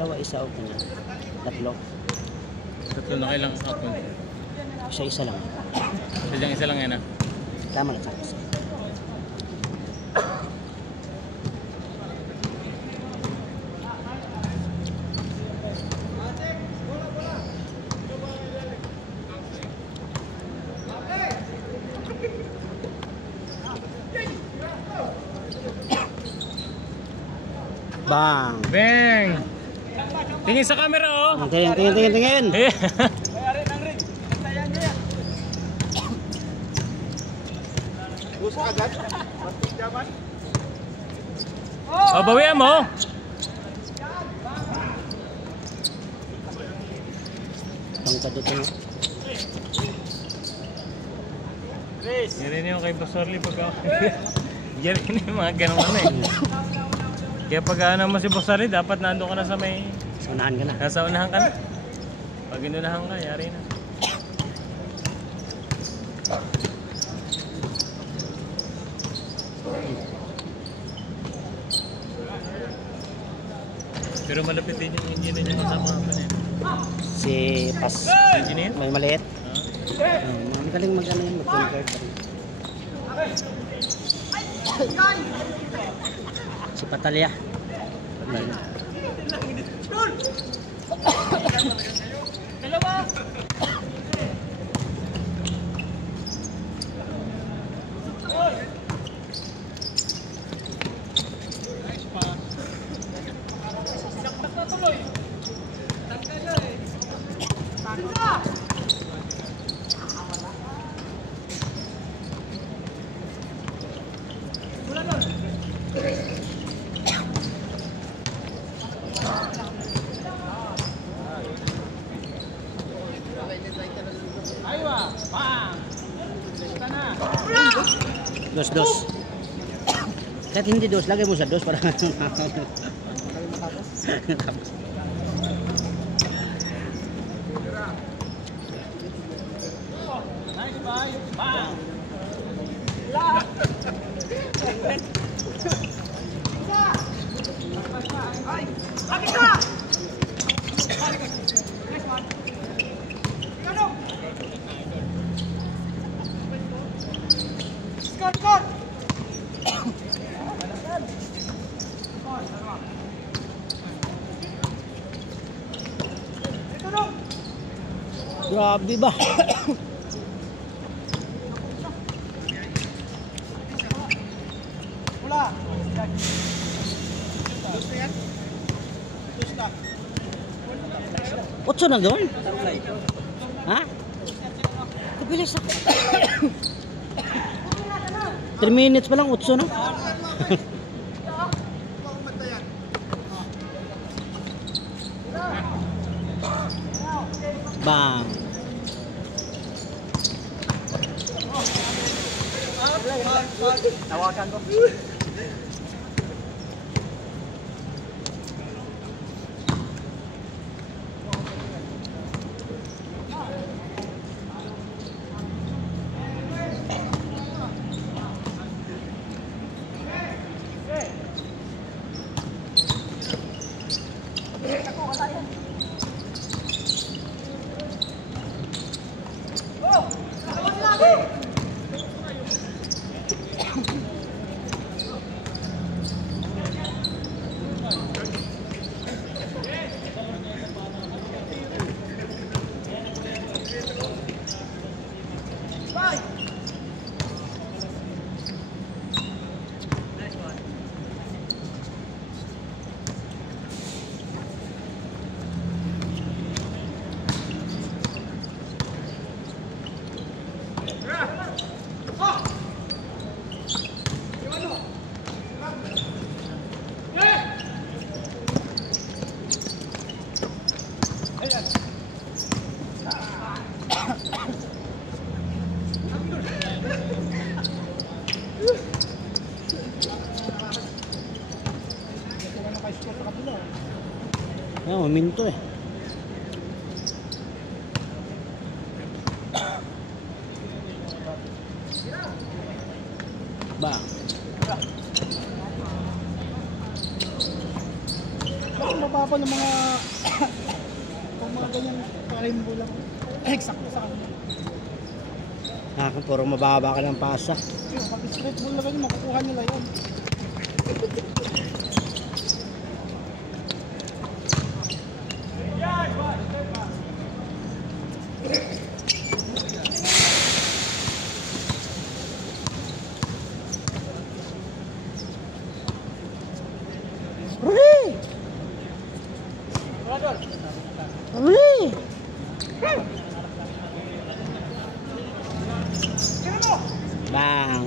Dalawa, isa o kanya. Tatlo. Tatlo na kailang hapon. Isa lang. Isa lang yan ah. Tama na sa akin. Bang! Bang! Tingin sa camera oh! Tingin! Gusto agad? Oh, bawian mo! Tangkad ito no? Yan rin yung kay Boss Orly pagka... Yan rin yung mga ganun ano eh. Kaya pag ano mo si Boss Orly, dapat nandun ka na sa may... Sa unahan ka na. Nasa unahan ka na. Pag inunahan ka, yari na. Pero malapit din yung engineer niya kasama ka na. Si Pas. Engineer? May maliit. Magaling mag-ano yun, mag-convert. Si Patalya. Dos. Kahit hindi dos, lagay mo sa dos para grabe ba? Wala. Dos na yan? Dos na. 8 na doon? Ha? Kabilis ako. 3 minutes pa lang, 8 na. Bang! Tawakan ko. Ayan, uminto eh. Ba? pa ng mga kung mga ganyan kalimbo lang. Exacto sa kanya. Kung puro mababa ka ng pasa. Yung pag straight ball na ganyan, makukuha nila yun. Huli! Huli! Bang!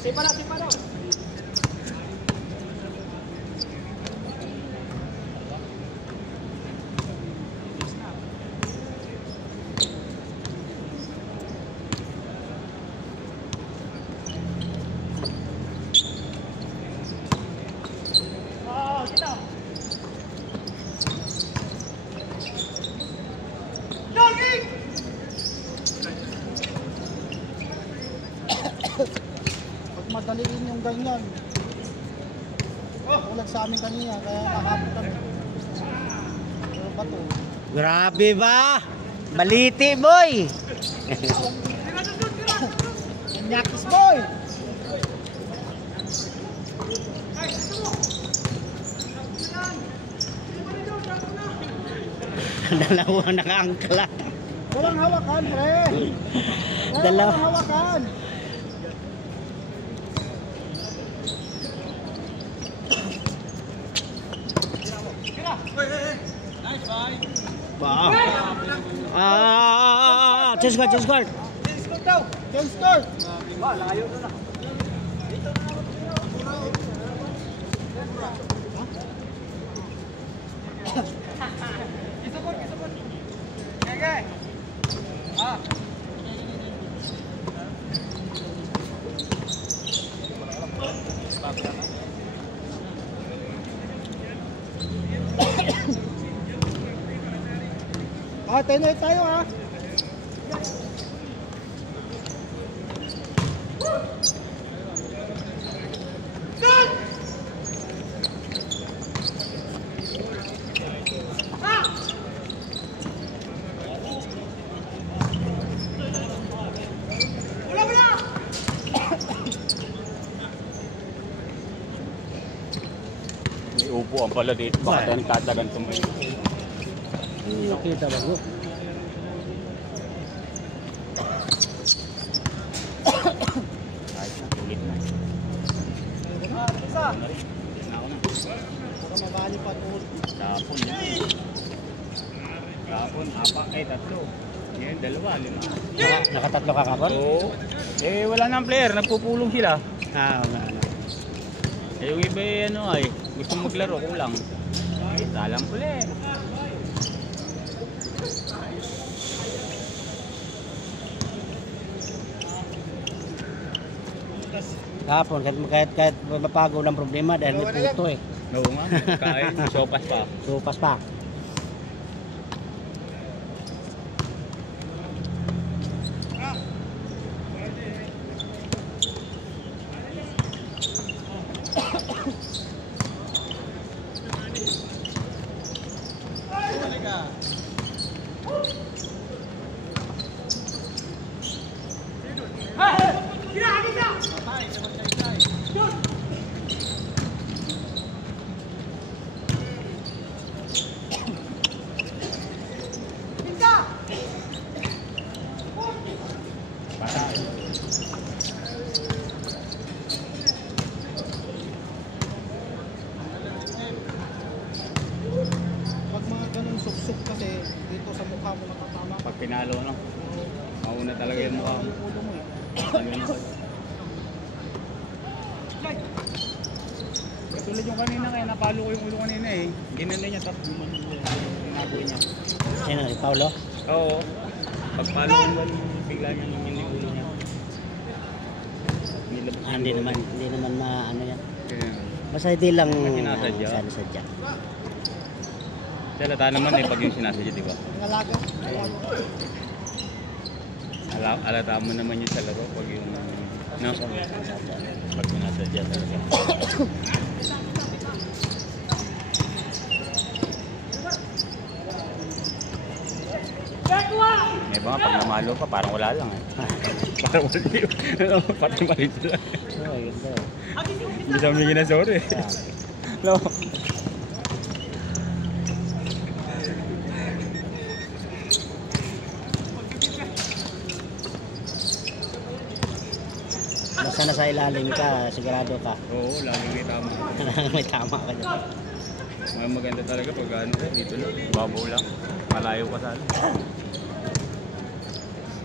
Sipa na, sipa na. Kita. Jogging! Pag madaliin yung ganyan. Ulag sa amin kanina, kaya nakapit kami. Pero bato. Grabe ba? Baliti, boy! Nyakis boy! Dalawa nakaangkla. Walang hawakan, pre! Dalawa. Walang hawakan! Wow. Change guard, change guard. Game score! Tenay tayo ha. May upuan pala dito. Baka tayo nagtatagan tumayo. Kita ba ko? Ayos na, tulit na. Isa. Na ako na. Para mabali pa tuhod. Tapon yun. Tapon, tatlo. Ngayon, dalawa, lima. Nakatatlo ka kapon? Oo. Eh, wala nang player. Nagpupulong sila. Wala. Eh, yung iba gusto maglaro, kulang. Eh, talang pala eh. Kapon, kahit mapago ng problema dahil may puto eh. Oo nga, kain, sopas pa. Supas pa. Pag mga ganun suksok kasi dito sa mukha mo nakatama. Pag pinalo, no? Mauna talaga yung mukha mo. Yung ulo mo eh. Katulad yung kanina, kaya napalo ko yung ulo kanina eh. Ginanda niya, tapos gumanon yung inaboy niya. Sino? Si Paulo? Oo. Pagpalo ko bigla niya yung ulo niya. nilabas yung Hindi bola. naman ano yan. Kaya, Basta hindi lang Sinasadya. sadya. Salata naman eh, pag yung sinasadya, di ba? Ngalaga. Alata mo naman yung sa laro pag yung, no? Pag sinasadya talaga. May iba nga, pag namalo pa, parang wala lang eh. Parang wala yun. Parang malit lang. Oh, ganda. Hindi sa humingi na sorry. No. Basta nasa ilalim ka, sigurado ka. Oo, laging may tama. May tama ka dyan. Mga maganda talaga pag ano, dito lang. Babaw lang. Malayo pa sana.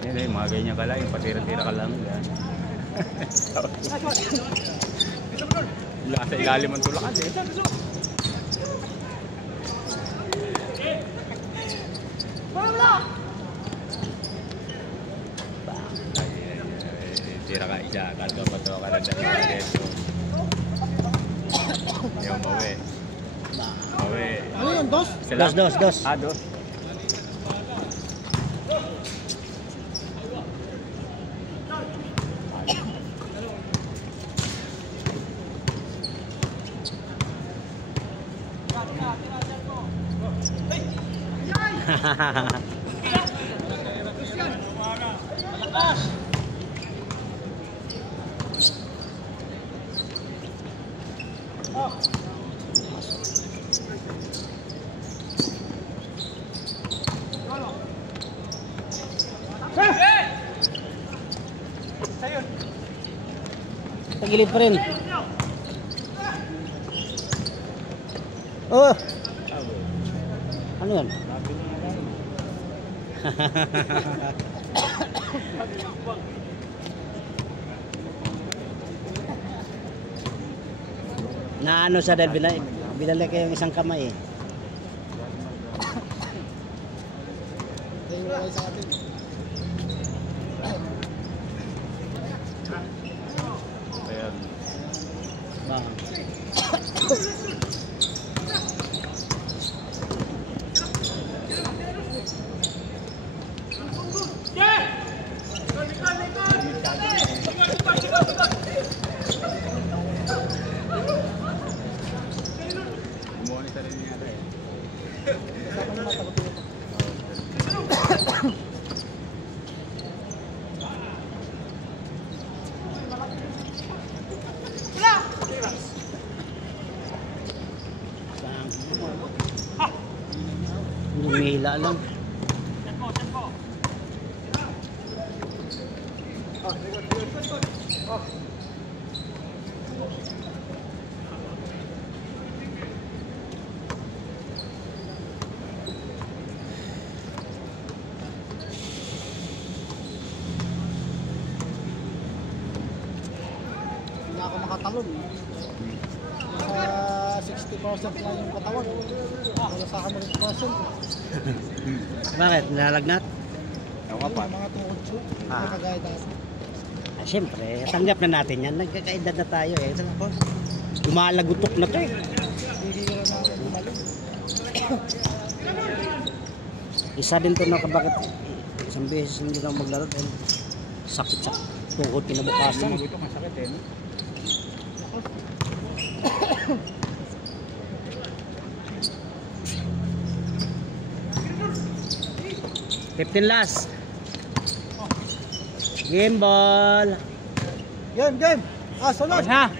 Yan eh, mga ganyan ka lang. Yung patira-tira ka lang. Yan. Wala sa ilalim ang tulakan eh. Tira ka isa. Kalto pa to ka na dahil. Yung mawi. Mawi. Ano yun, dos? Isa lang? Dos. Ah, dos. Tagilid pa rin. Oh! Ano yun? Na ano sa dahil binalik yung isang kamay eh. Dahil wala sa atin. Ayan. Ba. Monitor rin niya rin. Lumila lang. Hindi ako makatalon. Sa 60% lang yung katawan. Wala sa akin 100%. Bakit? Nalalagnat? Ewan ka pa. Yung mga tungkod siya. Ah. Hindi kagaya dati. Ah, siyempre, tanggap na natin yan. Nagkakaedad na tayo eh. Tapos, lumalagutok na to eh. Hihira na ako bumalik. Isa din to na bakit isang beses hindi ka maglaro dahil sakit sa tuhod kinabukasan. Ito masakit eh. No? $15 last. Game ball. Game! Ah, sunod! Tapos na!